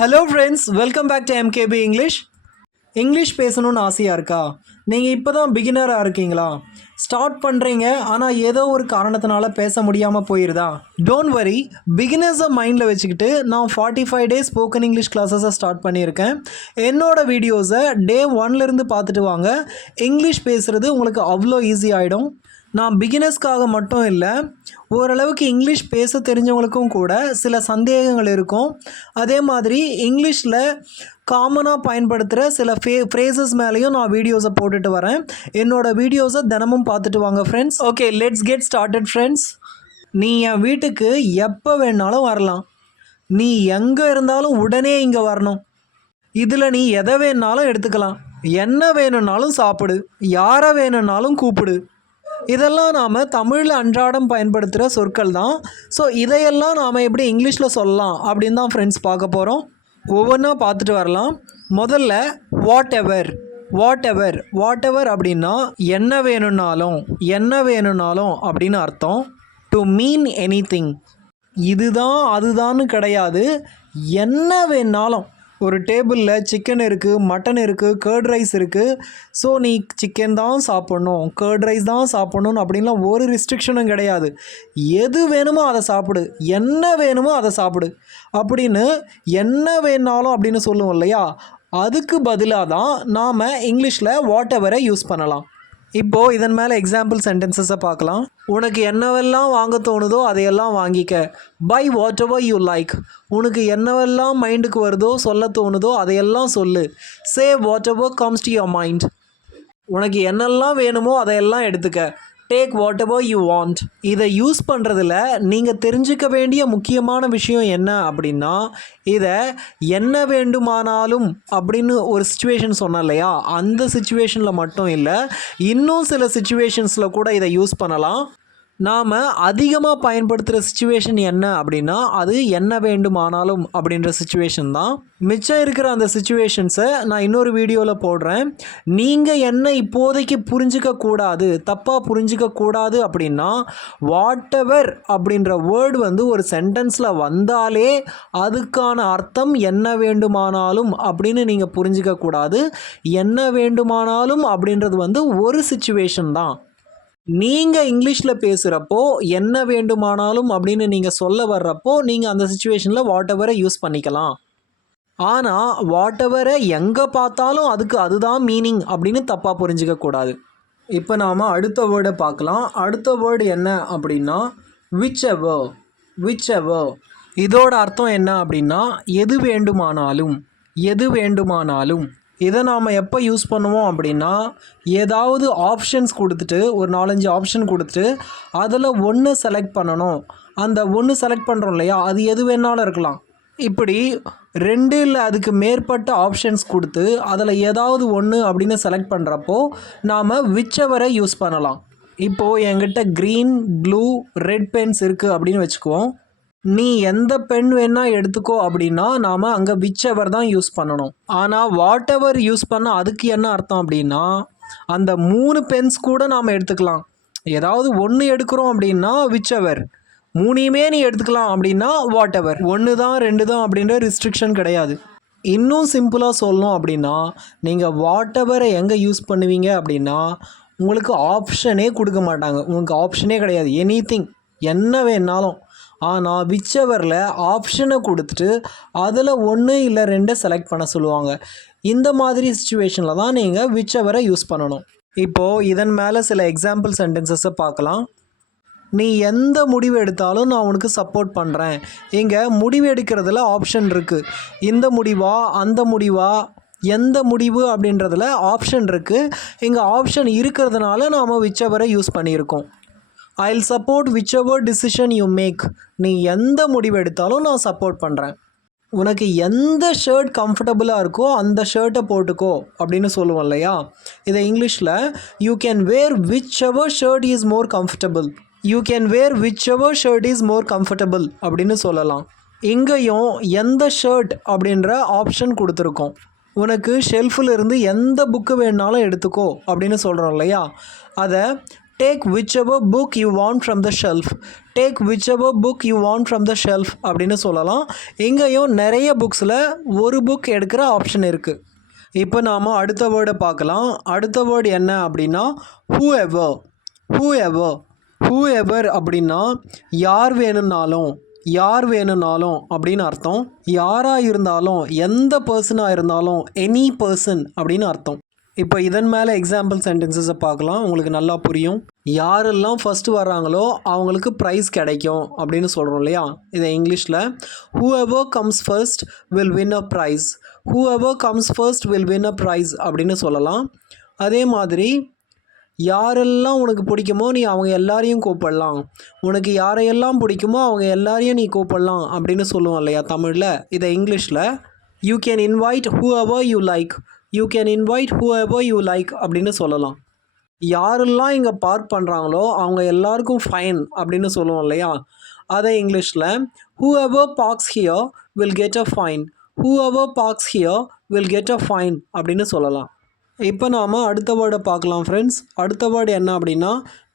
Hello friends, welcome back to M K P English. English பேசணும்னு ஆசையாக இருக்கா? நீங்கள் இப்போ தான் பிகினராக இருக்கீங்களா? ஸ்டார்ட் பண்ணுறீங்க, ஆனால் ஏதோ ஒரு காரணத்தினால பேச முடியாமல் போயிருதா? டோன்ட் வரி, பிகினர்ஸை மைண்டில் வச்சுக்கிட்டு நான் 45 டேஸ் ஸ்போக்கன் இங்கிலீஷ் கிளாஸஸை ஸ்டார்ட் பண்ணியிருக்கேன். என்னோடய வீடியோஸை டே 1லேருந்து பார்த்துட்டு வாங்க. இங்கிலீஷ் பேசுகிறது உங்களுக்கு அவ்வளோ ஈஸி ஆகிடும். நான் பிகினர்ஸ்க்காக மட்டும் இல்லை, ஓரளவுக்கு இங்கிலீஷ் பேச தெரிஞ்சவங்களுக்கும் கூட சில சந்தேகங்கள் இருக்கும். அதே மாதிரி இங்கிலீஷில் காமனாக பயன்படுத்துகிற சில ஃப்ரேசஸ் மேலேயும் நான் வீடியோஸை போட்டுட்டு வரேன். என்னோடய வீடியோஸை தினமும் பார்த்துட்டு வாங்க friends. Okay, let's get started friends. நீ என் வீட்டுக்கு எப்போ வேணாலும் வரலாம். நீ எங்கே இருந்தாலும் உடனே இங்கே வரணும். இதில் நீ எதை வேணாலும் எடுத்துக்கலாம். என்ன வேணும்னாலும் சாப்பிடு, யாரை வேணும்னாலும் கூப்பிடு. இதெல்லாம் நாம் தமிழில் அன்றாடம் பயன்படுத்துகிற சொற்கள் தான். ஸோ இதையெல்லாம் நாம் எப்படி இங்கிலீஷில் சொல்லலாம் அப்படின்னு தான் ஃப்ரெண்ட்ஸ் பார்க்க போகிறோம். ஒவ்வொன்றா பார்த்துட்டு வரலாம். முதல்ல வாட் எவர் அப்படின்னா என்ன வேணும்னாலும் அப்படின்னு அர்த்தம். To mean anything. இதுதான் அதுதான்னு கிடையாது, என்ன வேணாலும். ஒரு டேபிளில் சிக்கன் இருக்குது, மட்டன் இருக்குது, கர்ட் ரைஸ் இருக்குது. ஸோ நீ சிக்கன் தான் சாப்பிட்ணும், கர்ட் ரைஸ் தான் சாப்பிட்ணும் அப்படின்லாம் ஒரு ரெஸ்ட்ரிக்ஷனும் கிடையாது. எது வேணுமோ அதை சாப்பிடு, என்ன வேணுமோ அதை சாப்பிடு அப்படின்னு என்ன வேணாலும் அப்படின்னு சொல்லுவோம் இல்லையா? அதுக்கு பதிலாக தான் நாம் இங்கிலீஷில் வாட் எவரை யூஸ் பண்ணலாம். இப்போது இதன் மேலே எக்ஸாம்பிள் சென்டென்சஸை பார்க்கலாம். உனக்கு என்னவெல்லாம் வாங்க தோணுதோ அதையெல்லாம் வாங்கிக்க. Buy whatever you like. உனக்கு என்னவெல்லாம் மைண்டுக்கு வருதோ சொல்ல தோணுதோ அதையெல்லாம் சொல்லு. Say whatever comes to your mind. உனக்கு என்னெல்லாம் வேணுமோ அதையெல்லாம் எடுத்துக்க. Take whatever you want. இதை யூஸ் பண்ணுறதுல நீங்கள் தெரிஞ்சுக்க வேண்டிய முக்கியமான விஷயம் என்ன அப்படின்னா, இதை என்ன வேண்டுமானாலும் அப்படின்னு ஒரு சுச்சுவேஷன் சொன்னேன் இல்லையா, அந்த சுச்சுவேஷனில் மட்டும் இல்லை, இன்னும் சில சுச்சுவேஷன்ஸில் கூட இதை யூஸ் பண்ணலாம். நாம் அதிகமாக பயன்படுத்துகிற சுச்சுவேஷன் என்ன அப்படின்னா, அது என்ன வேண்டுமானாலும் அப்படின்ற சுச்சுவேஷன் தான். மிச்சம் இருக்கிற அந்த சுச்சுவேஷன்ஸை நான் இன்னொரு வீடியோவில் போடுறேன். நீங்கள் என்ன இப்போதைக்கு புரிஞ்சிக்கக்கூடாது, தப்பாக புரிஞ்சிக்கக்கூடாது அப்படின்னா, வாட் எவர் அப்படின்ற வேர்டு ஒரு சென்டென்ஸில் வந்தாலே அதுக்கான அர்த்தம் என்ன வேண்டுமானாலும் அப்படின்னு நீங்கள் புரிஞ்சிக்கக்கூடாது. என்ன வேண்டுமானாலும் அப்படின்றது ஒரு சுச்சுவேஷன் தான். நீங்கள் இங்கிலீஷில் பேசுகிறப்போ என்ன வேண்டுமானாலும் அப்படின்னு நீங்கள் சொல்ல வர்றப்போ நீங்கள் அந்த சுச்சுவேஷனில் வாட் எவரை யூஸ் பண்ணிக்கலாம். ஆனால் வாட் எவரை எங்கே பார்த்தாலும் அதுக்கு அதுதான் மீனிங் அப்படின்னு தப்பாக புரிஞ்சிக்கக்கூடாது. இப்போ நாம் அடுத்த வேர்டை பார்க்கலாம். அடுத்த வேர்டு என்ன அப்படின்னா விச் எவர். இதோட அர்த்தம் என்ன அப்படின்னா எது வேண்டுமானாலும். இதை நாம் எப்போ யூஸ் பண்ணுவோம் அப்படின்னா, ஏதாவது ஆப்ஷன்ஸ் கொடுத்துட்டு, ஒரு 4-5 ஆப்ஷன் கொடுத்துட்டு அதில் ஒன்று செலக்ட் பண்ணணும். அந்த ஒன்று செலக்ட் பண்ணுறோம் இல்லையா, அது எது வேணாலும் இருக்கலாம். இப்படி 2 இல்லை அதுக்கு மேற்பட்ட ஆப்ஷன்ஸ் கொடுத்து அதில் ஏதாவது ஒன்று அப்படின்னு செலக்ட் பண்ணுறப்போ நாம் விச் எவரை யூஸ் பண்ணலாம். இப்போது என்கிட்ட க்ரீன், ப்ளூ, ரெட் பென்ஸ் இருக்குது அப்படின்னு வச்சுக்குவோம். நீ எந்த பென் வேணால் எடுத்துக்கோ அப்படின்னா நாம் அங்கே விச் எவர் தான் யூஸ் பண்ணணும். ஆனால் வாட் எவர் யூஸ் பண்ண அதுக்கு என்ன அர்த்தம் அப்படின்னா, அந்த 3 பென்ஸ் கூட நாம் எடுத்துக்கலாம். ஏதாவது ஒன்று எடுக்கிறோம் அப்படின்னா விச் எவர், 3யுமே நீ எடுத்துக்கலாம் அப்படின்னா வாட் எவர். 1 தான் 2 தான் அப்படின்ற ரெஸ்ட்ரிக்ஷன் கிடையாது. இன்னும் சிம்பிளாக சொல்லணும் அப்படின்னா, நீங்கள் வாட் எவரை எங்கே யூஸ் பண்ணுவீங்க அப்படின்னா, உங்களுக்கு ஆப்ஷனே கொடுக்க மாட்டாங்க. உங்களுக்கு ஆப்ஷனே கிடையாது, எனிதிங், என்ன வேணாலும். ஆனால் விச் எவரில் ஆப்ஷனை கொடுத்துட்டு அதில் 1 இல்லை 2 செலக்ட் பண்ண சொல்லுவாங்க. இந்த மாதிரி சுச்சுவேஷனில் தான் நீங்கள் விச் எவரை யூஸ் பண்ணணும். இப்போது இதன் மேலே சில எக்ஸாம்பிள் சென்டென்சஸை பார்க்கலாம். நீ எந்த முடிவு எடுத்தாலும் நான் உனக்கு சப்போர்ட் பண்ணுறேன். இங்கே முடிவு எடுக்கிறதுல ஆப்ஷன் இருக்குது. இந்த முடிவா அந்த முடிவா, எந்த முடிவு அப்படின்றதுல ஆப்ஷன் இருக்குது. இங்கே ஆப்ஷன் இருக்கிறதுனால நாம் விச் எவரை யூஸ் பண்ணியிருக்கோம். I'll support whichever decision you make. நீ எந்த முடிவு எடுத்தாலும் நான் சப்போர்ட் பண்ணுறேன். உனக்கு எந்த ஷர்ட் கம்ஃபர்டபுளாக இருக்கோ அந்த ஷர்ட்டை போட்டுக்கோ அப்படின்னு சொல்லுவோம் இல்லையா? இதை இங்கிலீஷில் you can wear whichever shirt is more comfortable. அப்படின்னு சொல்லலாம். இங்கேயும் எந்த ஷர்ட் அப்படின்ற ஆப்ஷன் கொடுத்துருக்கோம். உனக்கு ஷெல்ஃபில் இருந்து எந்த புக்கு வேணாலும் எடுத்துக்கோ அப்படின்னு சொல்கிறோம் இல்லையா? அதை take which ever book you want from the shelf. Take which ever book you want from the shelf அப்படின்னு சொல்லலாம். இங்கேயும் நிறைய புக்ஸில் ஒரு புக் எடுக்கிற ஆப்ஷன் இருக்குது. இப்போ நாம் அடுத்த வேர்டை பார்க்கலாம். அடுத்த வேர்டு என்ன அப்படின்னா who ever. Who ever. Who எவர் அப்படின்னா யார் வேணும்னாலும், யார் வேணும்னாலும் அப்படின்னு அர்த்தம். யாராக இருந்தாலும், எந்த பர்சனாக இருந்தாலும், எனி பர்சன் அப்படின்னு அர்த்தம். இப்போ இதன் மேலே எக்ஸாம்பிள் சென்டென்சஸை பார்க்கலாம், உங்களுக்கு நல்லா புரியும். யாரெல்லாம் ஃபஸ்ட்டு வர்றாங்களோ அவங்களுக்கு ப்ரைஸ் கிடைக்கும் அப்படின்னு சொல்கிறோம் இல்லையா. இதை இங்கிலீஷில் whoever comes first will win a prize. Whoever comes first will win a prize அப்படின்னு சொல்லலாம். அதே மாதிரி யாரெல்லாம் உனக்கு பிடிக்குமோ நீ அவங்க எல்லாரையும் கூப்பிடலாம். உனக்கு யாரையெல்லாம் பிடிக்குமோ அவங்க எல்லாரையும் நீ கூப்பிடலாம் அப்படின்னு சொல்லுவோம் இல்லையா தமிழில். இதை இங்கிலீஷில் you can invite who ever you like. You can invite who ever you like அப்படின்னு சொல்லலாம். யாரெல்லாம் இங்கே பார்க் பண்ணுறாங்களோ அவங்க எல்லாருக்கும் ஃபைன் அப்படின்னு சொல்லுவோம் இல்லையா. அதை இங்கிலீஷில் who ever parks here will get a fine. Who ever parks here will get a fine அப்படின்னு சொல்லலாம். இப்போ நாம் அடுத்த வேர்டை பார்க்கலாம் ஃப்ரெண்ட்ஸ். அடுத்த வேர்டு என்ன அப்படின்னா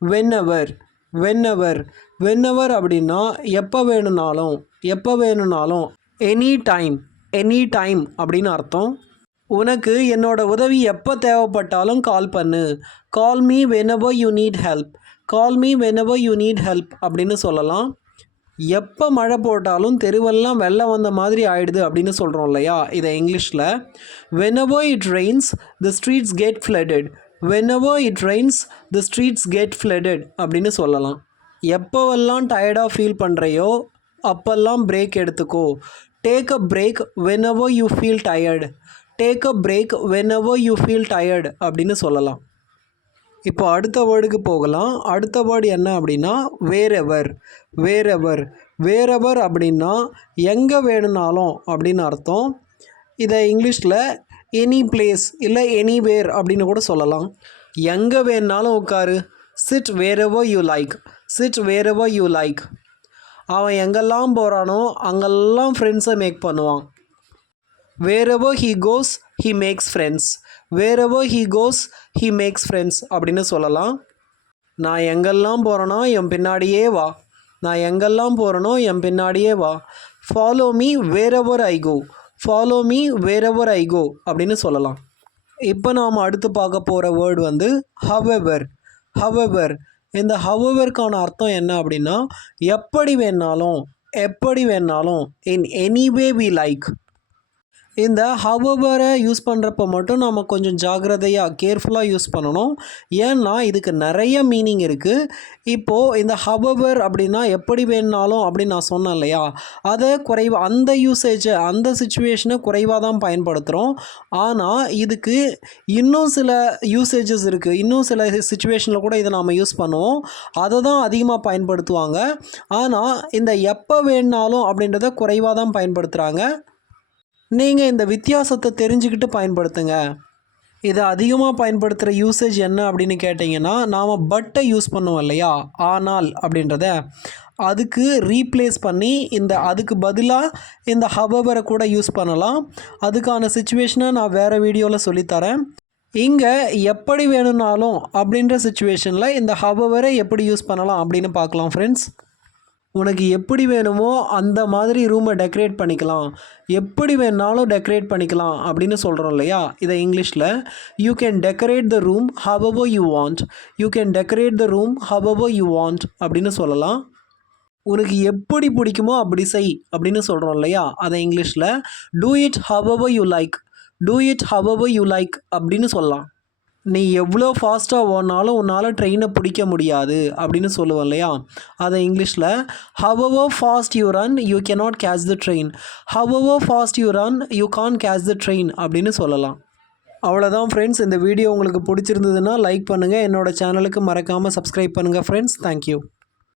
வென்எவர். வென்எவர். வென்எவர் அப்படின்னா எப்போ வேணும்னாலும், எப்போ வேணும்னாலும், எனி டைம். எனி டைம் அப்படின்னு அர்த்தம். உனக்கு என்னோட உதவி எப்போ தேவைப்பட்டாலும் கால் பண்ணு. Call me whenever you need help. Call me whenever you need help அப்படின்னு சொல்லலாம். எப்போ மழை போட்டாலும் தெருவெல்லாம் வெள்ளம் வந்த மாதிரி ஆயிடுது அப்படின்னு சொல்கிறோம் இல்லையா. இதை இங்கிலீஷில் whenever it rains the streets get flooded. whenever it rains the streets get flooded அப்படின்னு சொல்லலாம். எப்போவெல்லாம் டயர்டாக ஃபீல் பண்ணுறையோ அப்போல்லாம் பிரேக் எடுத்துக்கோ. Take a break whenever you feel tired. Take a break whenever you feel tired அப்படின்னு சொல்லலாம். இப்போ அடுத்த வேர்டுக்கு போகலாம். அடுத்த வேர்டு என்ன அப்படின்னா வேரெவர். வேரெவர். வேரெவர் அப்படின்னா எங்கே வேணும்னாலும் அப்படின்னு அர்த்தம். இதை இங்கிலீஷில் எனி பிளேஸ் இல்லை எனிவேர் அப்படின்னு கூட சொல்லலாம். எங்கே வேணுனாலும் உட்காரு. Sit wherever you like. Sit wherever you like. அவன் எங்கெல்லாம் போகிறானோ அங்கெல்லாம் ஃப்ரெண்ட்ஸை மேக் பண்ணுவான். wherever he goes he makes friends. wherever he goes he makes friends அப்படின்னு சொல்லலாம். நான் எங்கெல்லாம் போகிறேனோ என் பின்னாடியே வா. நான் எங்கெல்லாம் போகிறேனோ என் பின்னாடியே வா. Follow me wherever I go. Follow me wherever I go அப்படின்னு சொல்லலாம். இப்போ நாம் அடுத்து பார்க்க போகிற வேர்டு வந்து however. however. இந்த howeverக்கான அர்த்தம் என்ன அப்படின்னா எப்படி வேணாலும், எப்படி வேணாலும், in any way we like. இந்த ஹவெவரை யூஸ் பண்ணுறப்ப மட்டும் நாம் கொஞ்சம் ஜாக்கிரதையாக கேர்ஃபுல்லாக யூஸ் பண்ணணும். ஏன்னா இதுக்கு நிறைய மீனிங் இருக்குது. இப்போது இந்த ஹவெவர் அப்படின்னா எப்படி வேணுனாலும் அப்படின்னு நான் சொன்னேன் இல்லையா, அதை அந்த யூசேஜை அந்த சிச்சுவேஷனை குறைவாக தான் பயன்படுத்துகிறோம். ஆனால் இதுக்கு இன்னும் சில யூசேஜஸ் இருக்குது. இன்னும் சில சிச்சுவேஷனில் கூட இதை நாம் யூஸ் பண்ணுவோம். அதை தான் அதிகமாக பயன்படுத்துவாங்க. ஆனால் இந்த எப்போ வேணுனாலும் அப்படின்றத குறைவாக தான் பயன்படுத்துகிறாங்க. நீங்கள் இந்த வித்தியாசத்தை தெரிஞ்சுக்கிட்டு பயன்படுத்துங்க. இதை அதிகமாக பயன்படுத்துகிற யூசேஜ் என்ன அப்படின்னு கேட்டிங்கன்னா நாம் பட்டை யூஸ் பண்ணுவோம் இல்லையா, ஆனால் அப்படின்றத அதுக்கு ரீப்ளேஸ் பண்ணி அதுக்கு பதிலாக இந்த ஹவெவரை கூட யூஸ் பண்ணலாம். அதுக்கான சிச்சுவேஷனை நான் வேறு வீடியோவில் சொல்லித்தரேன். இங்கே எப்படி வேணும்னாலும் அப்படின்ற சிச்சுவேஷனில் இந்த ஹவெவரை எப்படி யூஸ் பண்ணலாம் அப்படின்னு பார்க்கலாம் ஃப்ரெண்ட்ஸ். உனக்கு எப்படி வேணுமோ அந்த மாதிரி ரூமை டெக்கரேட் பண்ணிக்கலாம். எப்படி வேணாலும் டெக்கரேட் பண்ணிக்கலாம் அப்படின்னு சொல்கிறோம் இல்லையா. இதை இங்கிலீஷில் you can decorate the room however you want. You can decorate the room however you want அப்படின்னு சொல்லலாம். உனக்கு எப்படி பிடிக்குமோ அப்படி செய் அப்படின்னு சொல்கிறோம் இல்லையா. அதை இங்கிலீஷில் do it however you like. do it however you like அப்படின்னு சொல்லலாம். நீ எவ்வளோ ஃபாஸ்ட்டாக ஓடினாலும் உன்னால் ட்ரெயினை பிடிக்க முடியாது அப்படின்னு சொல்லுவோம் இல்லையா. அதை இங்கிலீஷில் however fast you run you cannot catch the train. however fast you run you can't catch the train அப்படின்னு சொல்லலாம். அவ்வளோதான் ஃப்ரெண்ட்ஸ். இந்த வீடியோ உங்களுக்கு பிடிச்சிருந்ததுன்னா லைக் பண்ணுங்கள். என்னோடய சேனலுக்கு மறக்காமல் சப்ஸ்கிரைப் பண்ணுங்கள் ஃப்ரெண்ட்ஸ். தேங்க்யூ.